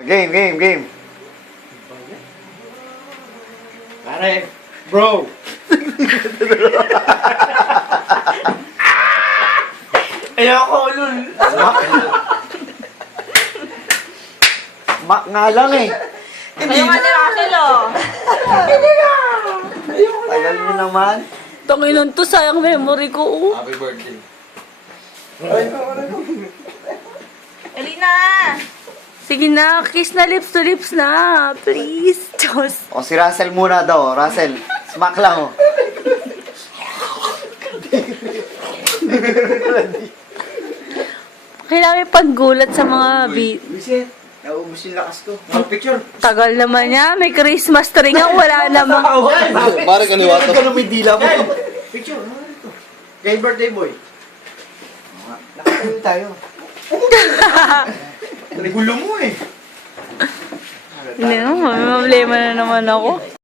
Game. Pare, bro. Ayoko, lul. Mak nga lang eh. Kayo nga ni Russell, oh. Tagal mo naman. Tanginan to, sayang memory ko, oh. Happy birthday. Elina! Sige na, kiss na lips to lips na. Please, Diyos. O si Russell muna daw. Russell, smack lang oh. Kailangan paggulat sa mga Wisit, naubos yung lakas ko. Picture. Tagal naman niya. May Christmas tree nga. Wala namang... Pare ka ni Wato. Ikaw na may dila mo. Picture. Kay birthday boy. Nakatayo tayo. Gulo mo eh. Hindi naman. May problema na naman ako.